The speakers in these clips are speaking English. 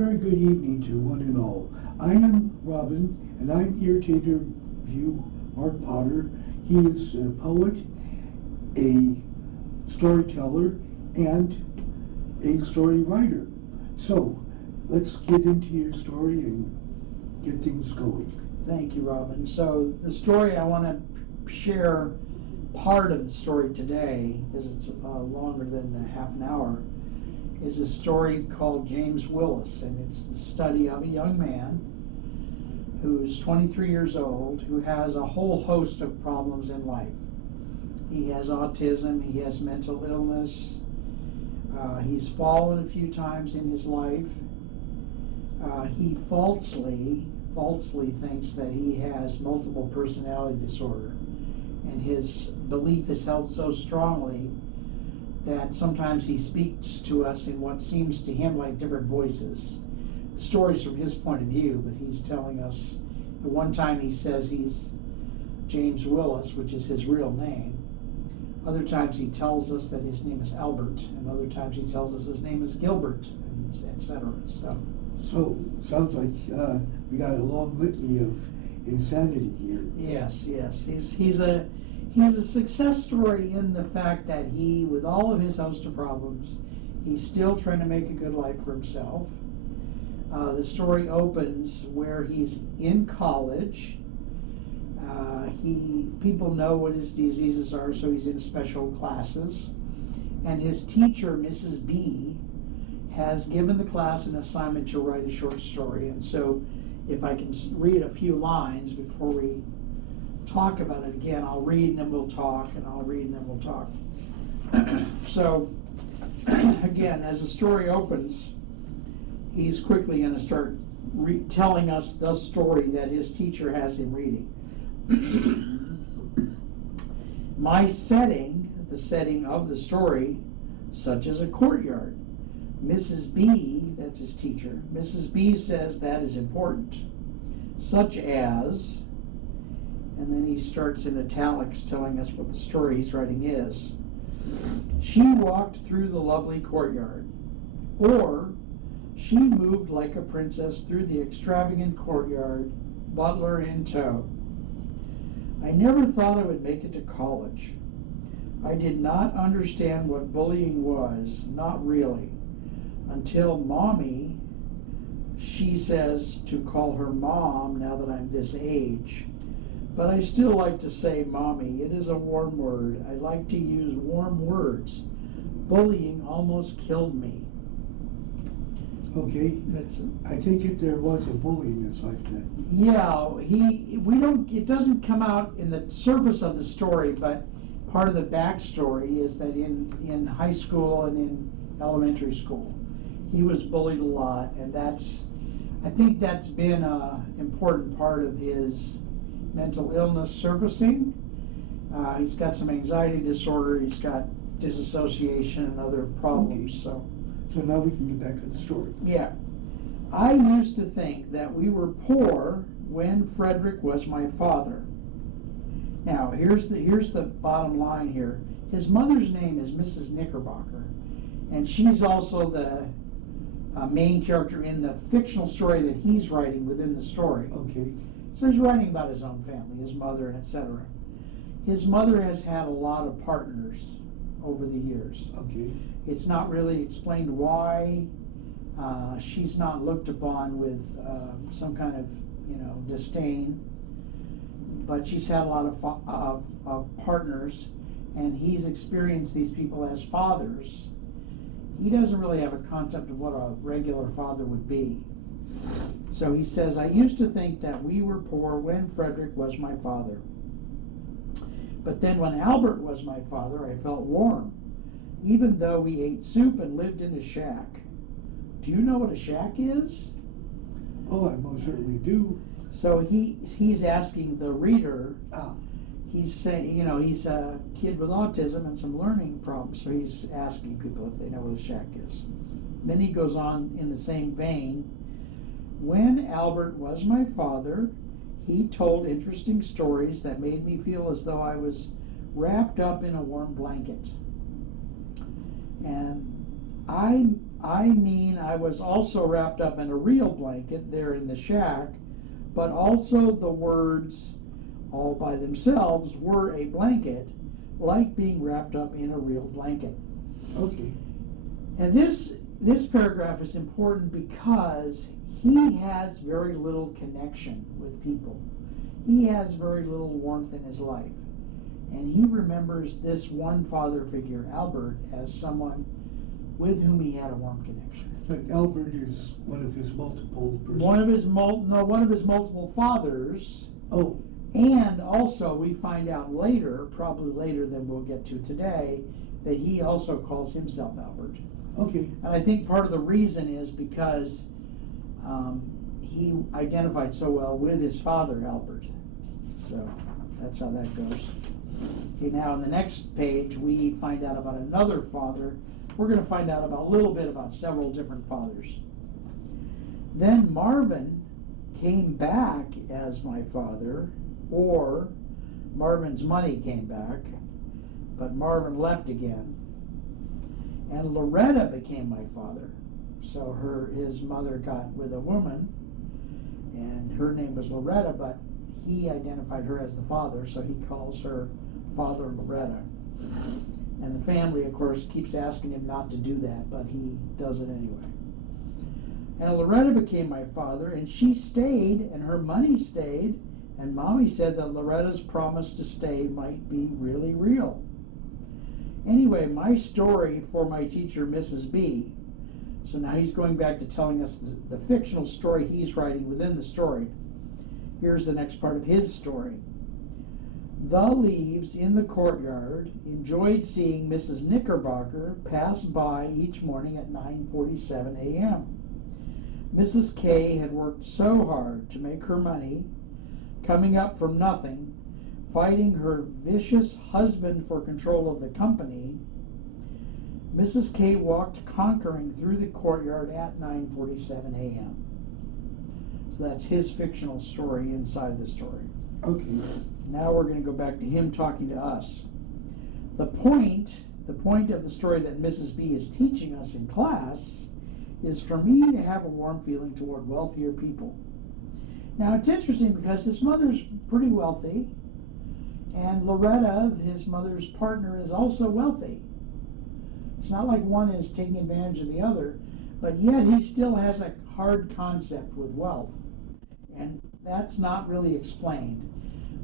very good evening to one and all. I am Robin, and I'm here to interview Marc Potter. He is a poet, a storyteller, and a story writer. So, let's get into your story and get things going. Thank you, Robin. So, the story I want to share, part of the story today, because it's longer than the half an hour, is a story called James Willis, and it's the study of a young man who's 23 years old, who has a whole host of problems in life. He has autism, he has mental illness, he's fallen a few times in his life. He falsely thinks that he has multiple personality disorder, and his belief is held so strongly that sometimes he speaks to us in what seems to him like different voices. The story's from his point of view, but he's telling us, at one time he says he's James Willis, which is his real name. Other times he tells us that his name is Albert, and other times he tells us his name is Gilbert, and etc. So, sounds like we got a long litany of insanity here. Yes. He's a success story in the fact that he, with all of his host of problems, he's still trying to make a good life for himself. The story opens where he's in college. People know what his diseases are, so he's in special classes. And his teacher, Mrs. B, has given the class an assignment to write a short story. And so if I can read a few lines before we talk about it again, I'll read and then we'll talk, and I'll read and then we'll talk. So, again, as the story opens, he's quickly going to start telling us the story that his teacher has him reading. My setting, the setting of the story, such as a courtyard. Mrs. B, that's his teacher, Mrs. B says that is important. Such as, and then he starts in italics telling us what the story he's writing is. She walked through the lovely courtyard. Or, she moved like a princess through the extravagant courtyard, butler in tow. I never thought I would make it to college. I did not understand what bullying was, not really, until Mommy, she says to call her mom now that I'm this age. But I still like to say Mommy. It is a warm word. I like to use warm words. Bullying almost killed me. Okay, I take it there was a bully in his life then. Yeah, it doesn't come out in the surface of the story, but part of the backstory is that in high school and in elementary school, he was bullied a lot, and I think that's been an important part of his mental illness surfacing. He's got some anxiety disorder, he's got disassociation and other problems. Okay. So now we can get back to the story. Yeah. I used to think that we were poor when Frederick was my father. Now, here's the bottom line here. His mother's name is Mrs. Knickerbocker, and she's also the main character in the fictional story that he's writing within the story. Okay. So he's writing about his own family, his mother, and etc. His mother has had a lot of partners over the years. Okay. It's not really explained why. She's not looked upon with some kind of, disdain. But she's had a lot of partners, and he's experienced these people as fathers. He doesn't really have a concept of what a regular father would be. So he says, I used to think that we were poor when Frederick was my father. But then when Albert was my father, I felt warm, even though we ate soup and lived in a shack. Do you know what a shack is? Oh, I most certainly do. So he's asking the reader, Ah. He's saying, he's a kid with autism and some learning problems, so he's asking people if they know what a shack is. Then he goes on in the same vein. When Albert was my father, he told interesting stories that made me feel as though I was wrapped up in a warm blanket. And I I mean I was also wrapped up in a real blanket there in the shack, but also the words all by themselves were a blanket, like being wrapped up in a real blanket. Okay. And this paragraph is important because he has very little connection with people. He has very little warmth in his life. And he remembers this one father figure, Albert, as someone with whom he had a warm connection. But Albert is one of his multiple persons. One of his multiple fathers. Oh. And also we find out later, probably later than we'll get to today, that he also calls himself Albert. Okay. And I think part of the reason is because he identified so well with his father, Albert. So that's how that goes. Okay, now on the next page, we find out about another father. We're going to find out about a little bit about several different fathers. Then Marvin came back as my father, or Marvin's money came back, but Marvin left again. And Loretta became my father. So his mother got with a woman, and her name was Loretta, but he identified her as the father, so he calls her Father Loretta. And the family, of course, keeps asking him not to do that, but he does it anyway. And Loretta became my father, and she stayed, and her money stayed, and Mommy said that Loretta's promise to stay might be really real. Anyway, my story for my teacher, Mrs. B. So now he's going back to telling us the fictional story he's writing within the story. Here's the next part of his story. The Leaves in the courtyard enjoyed seeing Mrs. Knickerbocker pass by each morning at 9:47 a.m. Mrs. K had worked so hard to make her money, coming up from nothing, fighting her vicious husband for control of the company. Mrs. K walked conquering through the courtyard at 9:47 a.m. So that's his fictional story inside the story. Okay. Now we're going to go back to him talking to us. The point of the story that Mrs. B is teaching us in class is for me to have a warm feeling toward wealthier people. Now it's interesting because his mother's pretty wealthy, and Loretta, his mother's partner, is also wealthy. It's not like one is taking advantage of the other, but yet he still has a hard concept with wealth, and that's not really explained.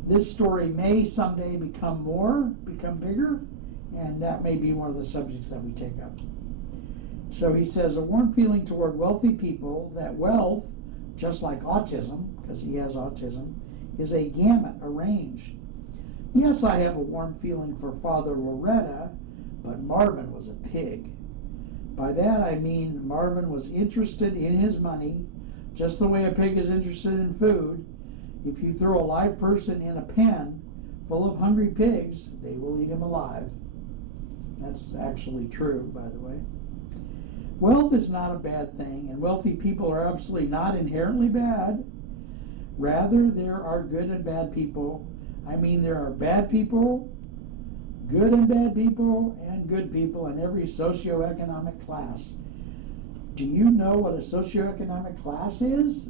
This story may someday become bigger, and that may be one of the subjects that we take up. So he says, a warm feeling toward wealthy people, that wealth, just like autism, because he has autism, is a gamut, a range. Yes, I have a warm feeling for Father Loretta, but Marvin was a pig. By that I mean Marvin was interested in his money, just the way a pig is interested in food. If you throw a live person in a pen full of hungry pigs, they will eat him alive. That's actually true, by the way. Wealth is not a bad thing, and wealthy people are absolutely not inherently bad. Rather, there are good and bad people. I mean, there are bad people, good and bad people, and good people in every socioeconomic class. Do you know what a socioeconomic class is?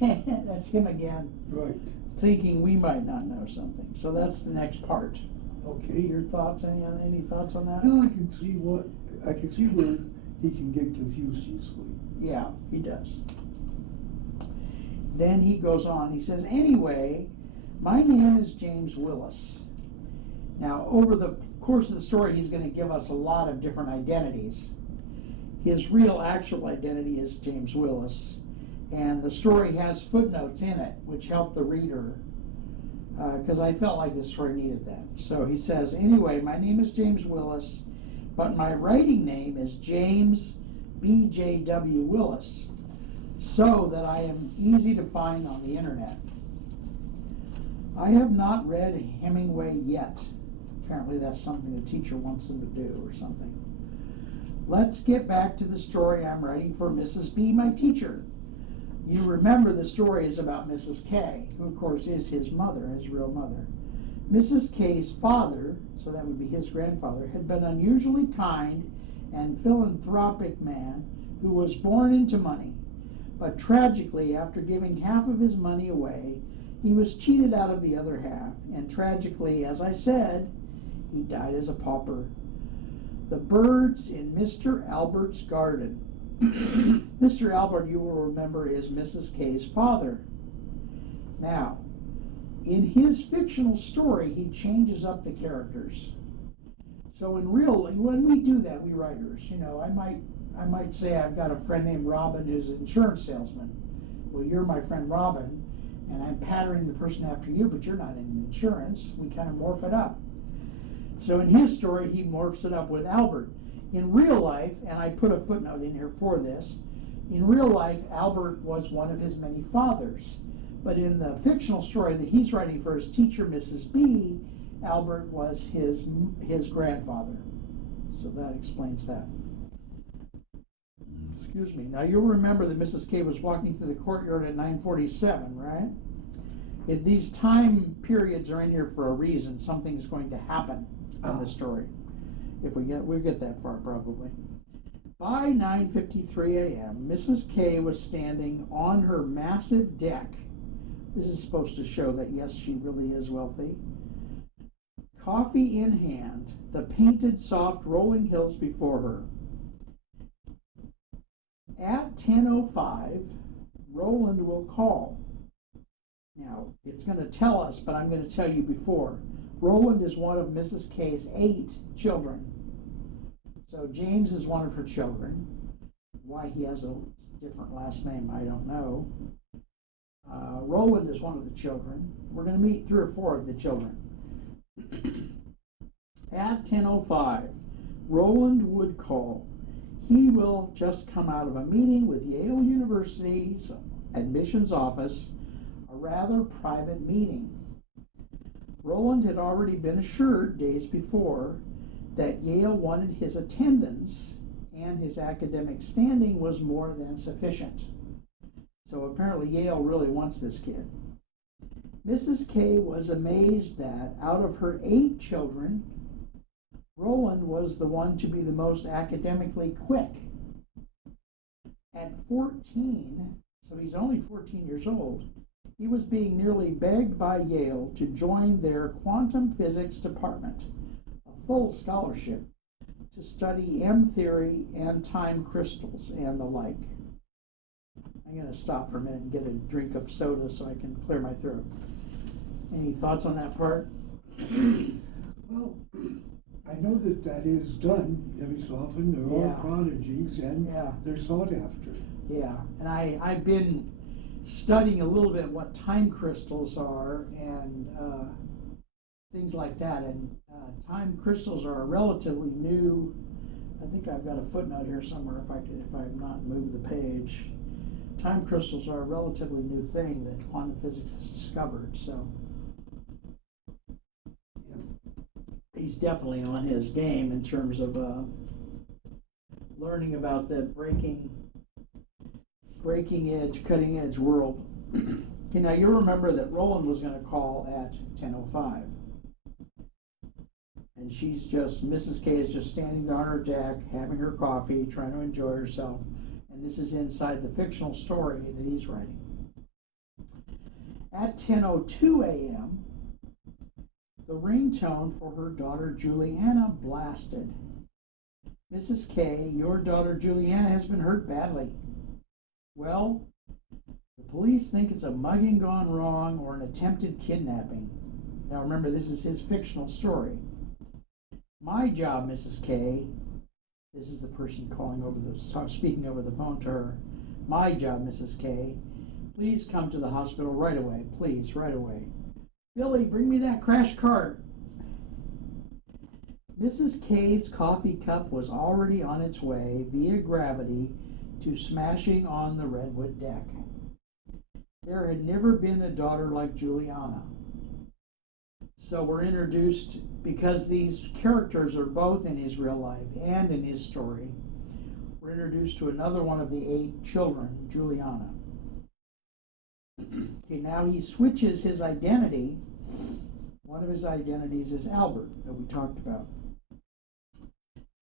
That's him again. Right. Thinking we might not know something. So that's the next part. Okay. Your thoughts? Any thoughts on that? Well, I can see where he can get confused easily. Yeah, he does. Then he goes on. He says, anyway, my name is James Willis. Now, over the course of the story, he's going to give us a lot of different identities. His real, actual identity is James Willis, and the story has footnotes in it, which help the reader, because I felt like this story needed that. So he says, anyway, my name is James Willis, but my writing name is James B.J.W. Willis, so that I am easy to find on the internet. I have not read Hemingway yet. Apparently that's something the teacher wants them to do or something. Let's get back to the story I'm writing for Mrs. B, my teacher. You remember the story is about Mrs. K, who of course is his mother, his real mother. Mrs. K's father, so that would be his grandfather, had been an unusually kind and philanthropic man who was born into money, but tragically, after giving half of his money away, he was cheated out of the other half, and tragically, as I said, he died as a pauper. The birds in Mr. Albert's garden. Mr. Albert, you will remember, is Mrs. K's father. Now, in his fictional story, he changes up the characters. So when we do that, we writers, I might say I've got a friend named Robin who's an insurance salesman. Well, you're my friend Robin, and I'm patterning the person after you, but you're not in insurance. We kind of morph it up. So in his story, he morphs it up with Albert. In real life, and I put a footnote in here for this, in real life, Albert was one of his many fathers. But in the fictional story that he's writing for his teacher, Mrs. B, Albert was his grandfather. So that explains that. Excuse me. Now you'll remember that Mrs. K was walking through the courtyard at 9:47, right? These time periods are in here for a reason. Something's going to happen in the story. If we'll get that far probably. By 9:53 a.m., Mrs. K was standing on her massive deck. This is supposed to show that yes, she really is wealthy. Coffee in hand, the painted soft rolling hills before her. At 10:05, Roland will call. Now, it's going to tell us, but I'm going to tell you before. Roland is one of Mrs. K's 8 children. So James is one of her children. Why he has a different last name, I don't know. Roland is one of the children. We're going to meet 3 or 4 of the children. At 10:05, Roland would call. He will just come out of a meeting with Yale University's admissions office, a rather private meeting. Roland had already been assured days before that Yale wanted his attendance and his academic standing was more than sufficient. So apparently Yale really wants this kid. Mrs. K was amazed that out of her 8 children, Roland was the one to be the most academically quick. At 14, so he's only 14 years old, he was being nearly begged by Yale to join their quantum physics department, a full scholarship, to study M theory and time crystals and the like. I'm going to stop for a minute and get a drink of soda so I can clear my throat. Any thoughts on that part? Well, I know that is done every so often. There are prodigies and they're sought after. Yeah, and I've been studying a little bit what time crystals are and things like that. And time crystals are a relatively new. I think I've got a footnote here somewhere. If I've not moved the page, time crystals are a relatively new thing that quantum physics has discovered. So he's definitely on his game in terms of learning about the breaking edge, cutting edge world. Okay, now you remember that Roland was going to call at 10:05. And Mrs. K is just standing there on her deck, having her coffee, trying to enjoy herself. And this is inside the fictional story that he's writing. At 10:02 a.m., the ringtone for her daughter Juliana blasted. Mrs. K, your daughter Juliana has been hurt badly. Well, the police think it's a mugging gone wrong or an attempted kidnapping. Now remember, this is his fictional story. My job, Mrs. K, this is the person speaking over the phone to her. My job, Mrs. K, please come to the hospital right away. Please, right away. Billy, bring me that crash cart. Mrs. K's coffee cup was already on its way via gravity to smashing on the redwood deck. There had never been a daughter like Juliana. So we're introduced, because these characters are both in his real life and in his story, we're introduced to another one of the 8 children, Juliana. Okay, now he switches his identity. One of his identities is Albert, that we talked about.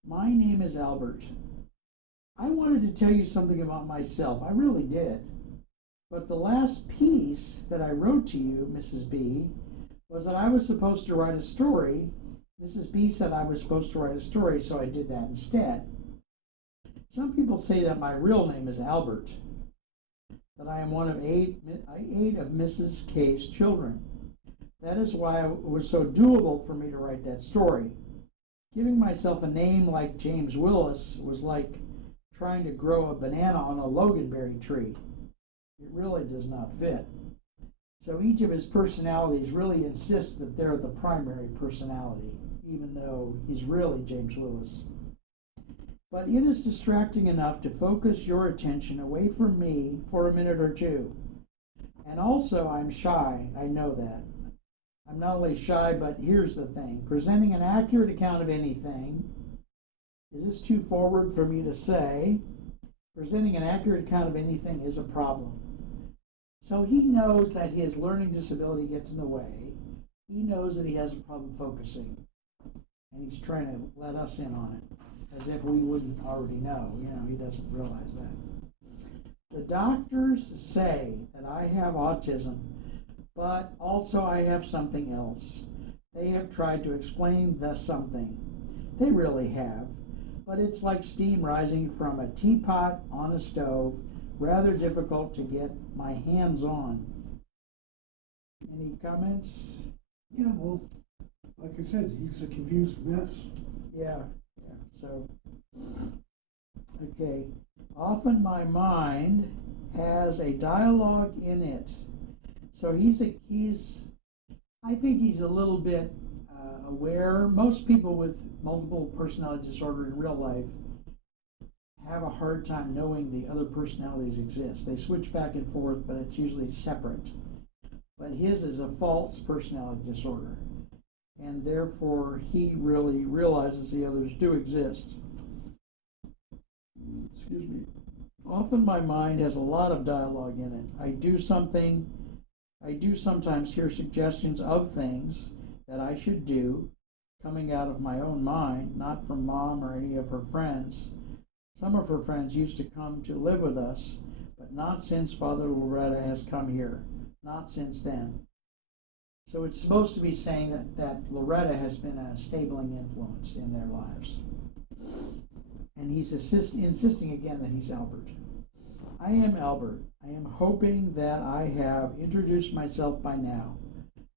My name is Albert. I wanted to tell you something about myself. I really did. But the last piece that I wrote to you, Mrs. B, was that I was supposed to write a story. Mrs. B said I was supposed to write a story, so I did that instead. Some people say that my real name is Albert, that I am one of eight of Mrs. K's children. That is why it was so doable for me to write that story. Giving myself a name like James Willis was like trying to grow a banana on a loganberry tree. It really does not fit. So each of his personalities really insists that they're the primary personality, even though he's really James Willis. But it is distracting enough to focus your attention away from me for a minute or two. And also, I'm shy, I know that. I'm not only shy, but here's the thing. Presenting an accurate account of anything, is this too forward for me to say? Presenting an accurate account of anything is a problem. So he knows that his learning disability gets in the way. He knows that he has a problem focusing. And he's trying to let us in on it, as if we wouldn't already know. He doesn't realize that. The doctors say that I have autism, but also I have something else. They have tried to explain the something. They really have. But it's like steam rising from a teapot on a stove, rather difficult to get my hands on. Any comments? Yeah, well, like I said, he's a confused mess. Yeah. So, okay. Often my mind has a dialogue in it. So I think he's a little bit aware. Most people with multiple personality disorder in real life have a hard time knowing the other personalities exist. They switch back and forth, but it's usually separate. But his is a false personality disorder, and therefore he really realizes the others do exist. Excuse me. Often my mind has a lot of dialogue in it. I do sometimes hear suggestions of things that I should do coming out of my own mind, not from Mom or any of her friends. Some of her friends used to come to live with us, but not since Father Loretta has come here. Not since then. So it's supposed to be saying that Loretta has been a stabling influence in their lives. And he's insisting again that he's Albert. I am Albert. I am hoping that I have introduced myself by now.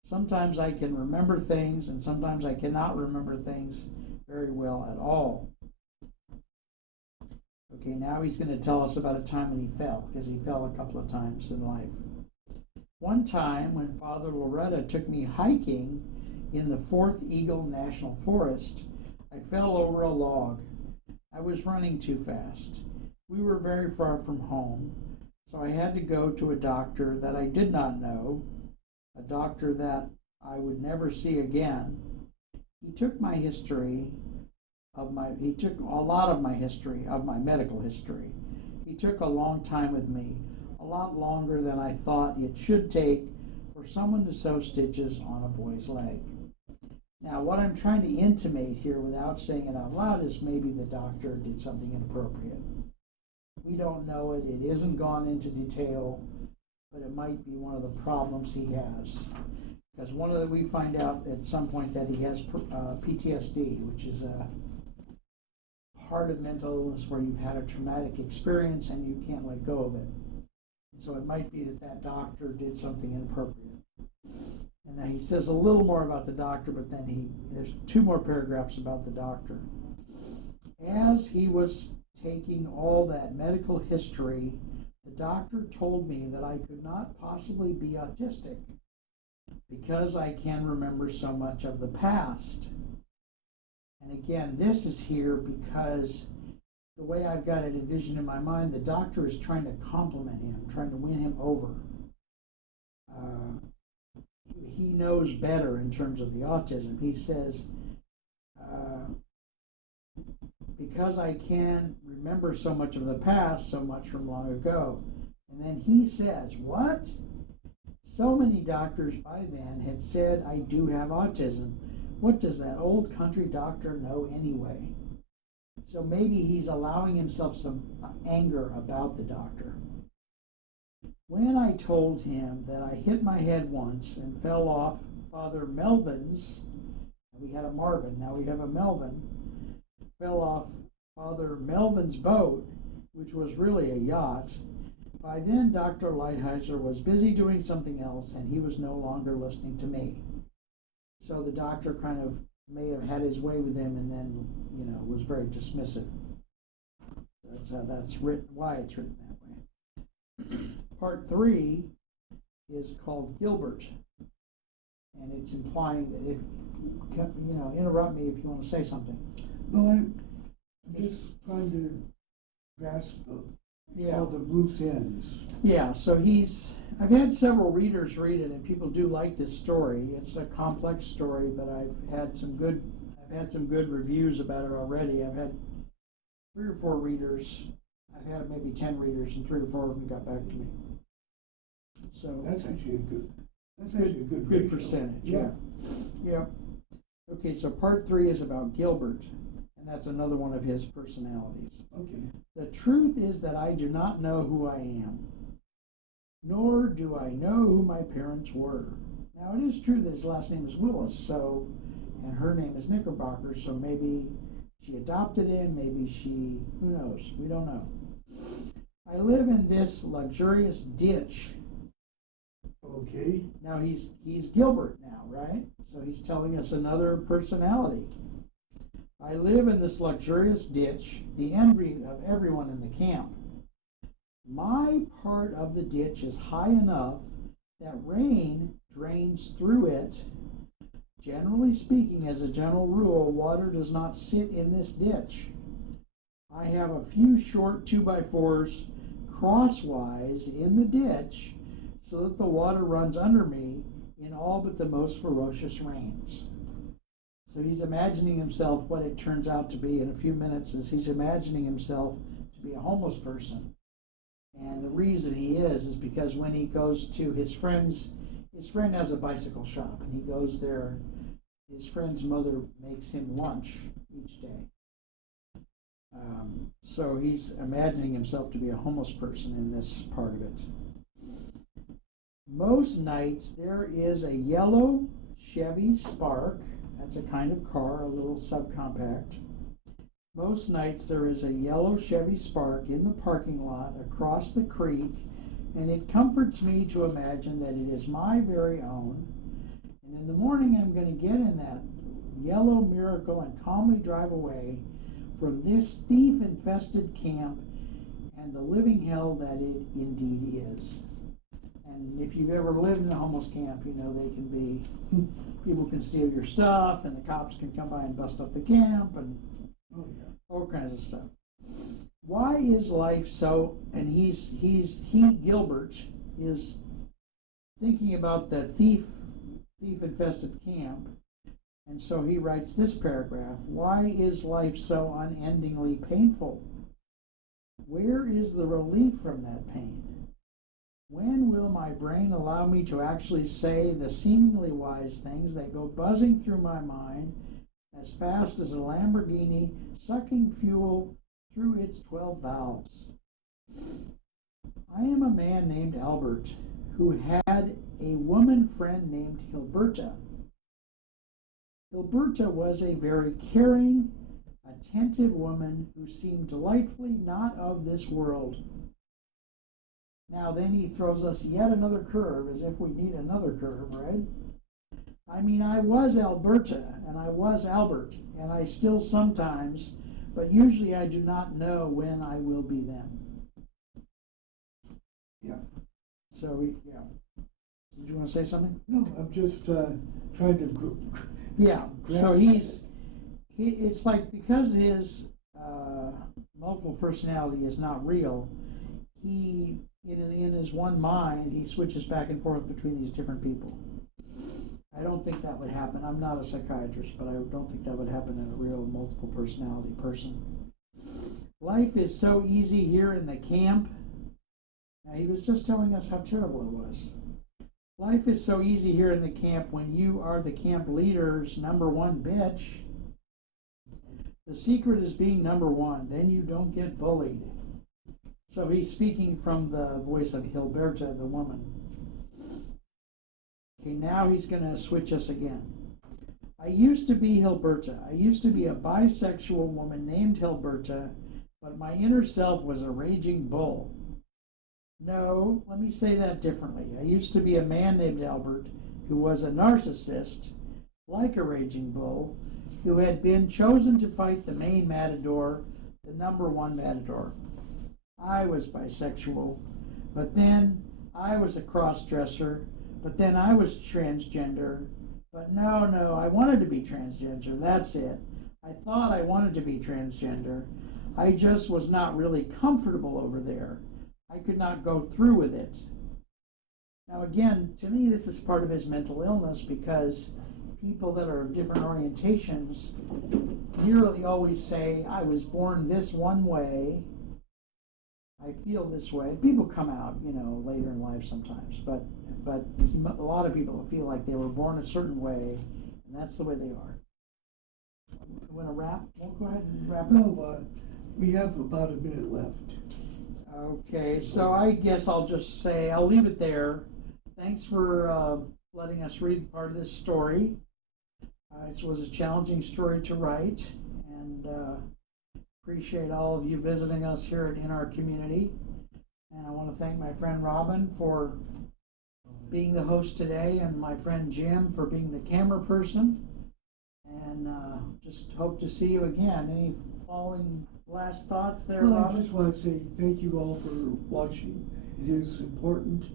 Sometimes I can remember things, and sometimes I cannot remember things very well at all. Okay, now he's going to tell us about a time when he fell, because he fell a couple of times in life. One time when Father Loretta took me hiking in the Fourth Eagle National Forest, I fell over a log. I was running too fast. We were very far from home, so I had to go to a doctor that I did not know, a doctor that I would never see again. He took a lot of my history, of my medical history. He took a long time with me, a lot longer than I thought it should take for someone to sew stitches on a boy's leg. Now, what I'm trying to intimate here without saying it out loud is maybe the doctor did something inappropriate. We don't know it. It isn't gone into detail, but it might be one of the problems he has. Because we find out at some point that he has PTSD, which is a part of mental illness where you've had a traumatic experience and you can't let go of it. So it might be that doctor did something inappropriate. And then he says a little more about the doctor, but then there's 2 more paragraphs about the doctor. As he was taking all that medical history, the doctor told me that I could not possibly be autistic because I can remember so much of the past. And again, this is here because the way I've got it envisioned in my mind, the doctor is trying to compliment him, trying to win him over. He knows better in terms of the autism. He says, because I can remember so much of the past, so much from long ago. And then he says, what? So many doctors by then had said I do have autism. What does that old country doctor know anyway? So maybe he's allowing himself some anger about the doctor. When I told him that I hit my head once and fell off Father Melvin's, we had a Marvin, now we have a Melvin, fell off Father Melvin's boat, which was really a yacht. By then, Dr. Lighthizer was busy doing something else, and he was no longer listening to me. So the doctor kind of may have had his way with him, and then, was very dismissive. That's written, why it's written that way. Part 3 is called Gilbert, and it's implying that if, interrupt me if you want to say something. No, I'm just trying to grasp all the loose ends. Yeah, so I've had several readers read it, and people do like this story. It's a complex story, but I've had some good reviews about it already. I've had 3 or 4 readers. I've had maybe 10 readers, and 3 or 4 of them got back to me. So that's actually a good good ratio. Percentage. Yeah. Yep. Okay, so part 3 is about Gilbert, and that's another one of his personalities. Okay. The truth is that I do not know who I am, nor do I know who my parents were. Now, it is true that his last name is Willis, and her name is Knickerbocker, so maybe she adopted him, maybe who knows? We don't know. I live in this luxurious ditch. Okay. Now, he's Gilbert now, right? So he's telling us another personality. I live in this luxurious ditch, the envy of everyone in the camp. My part of the ditch is high enough that rain drains through it. Generally speaking, as a general rule, water does not sit in this ditch. I have a few short 2x4s crosswise in the ditch so that the water runs under me in all but the most ferocious rains. So he's imagining himself what it turns out to be in a few minutes is he's imagining himself to be a homeless person. And the reason he is because when he goes to his friend has a bicycle shop, and he goes there, his friend's mother makes him lunch each day. So he's imagining himself to be a homeless person in this part of it. Most nights there is a yellow Chevy Spark. That's a kind of car, a little subcompact. Most nights there is a yellow Chevy Spark in the parking lot across the creek, and it comforts me to imagine that it is my very own. And in the morning I'm going to get in that yellow Miracle and calmly drive away from this thief-infested camp and the living hell that it indeed is. And if you've ever lived in a homeless camp, you know they can be, people can steal your stuff, and the cops can come by and bust up the camp, and all kinds of stuff. Why is life so, and Gilbert is thinking about the thief-infested camp, and so he writes this paragraph. Why is life so unendingly painful? Where is the relief from that pain? When will my brain allow me to actually say the seemingly wise things that go buzzing through my mind as fast as a Lamborghini sucking fuel through its 12 valves? I am a man named Albert who had a woman friend named Hilberta. Hilberta was a very caring, attentive woman who seemed delightfully not of this world. Now then he throws us yet another curve, as if we need another curve, right? I mean, I was Alberta, and I was Albert, and I still sometimes, but usually I do not know when I will be them. Yeah. So, yeah. Did you want to say something? No, I'm just trying to yeah, so it's like because his multiple personality is not real, he, in his one mind, he switches back and forth between these different people. I don't think that would happen. I'm not a psychiatrist, but I don't think that would happen in a real multiple personality person. Life is so easy here in the camp. Now, he was just telling us how terrible it was. Life is so easy here in the camp when you are the camp leader's number one bitch. The secret is being number one, then you don't get bullied. So he's speaking from the voice of Hilberta, the woman. Okay, now he's going to switch us again. I used to be Hilberta. I used to be a bisexual woman named Hilberta, but my inner self was a raging bull. No, let me say that differently. I used to be a man named Albert who was a narcissist, like a raging bull, who had been chosen to fight the main matador, the number one matador. I was bisexual, but then I was a cross-dresser, but then I was transgender. But no, I wanted to be transgender, that's it. I thought I wanted to be transgender. I just was not really comfortable over there. I could not go through with it. Now again, to me this is part of his mental illness, because people that are of different orientations nearly always say, I was born this one way, I feel this way. People come out, later in life sometimes, but a lot of people feel like they were born a certain way, and that's the way they are. You want to wrap? Well, go ahead and wrap. No, we have about a minute left. Okay, so I guess I'll just say, I'll leave it there. Thanks for letting us read part of this story. It was a challenging story to write, and appreciate all of you visiting us here in our community. And I want to thank my friend Robin for being the host today, and my friend Jim for being the camera person. And just hope to see you again. Any following last thoughts there, Well, Robin? I just want to say thank you all for watching. It is important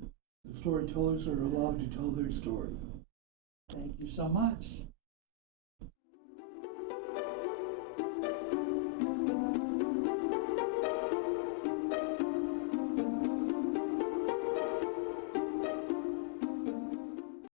that the storytellers are allowed to tell their story. Thank you so much.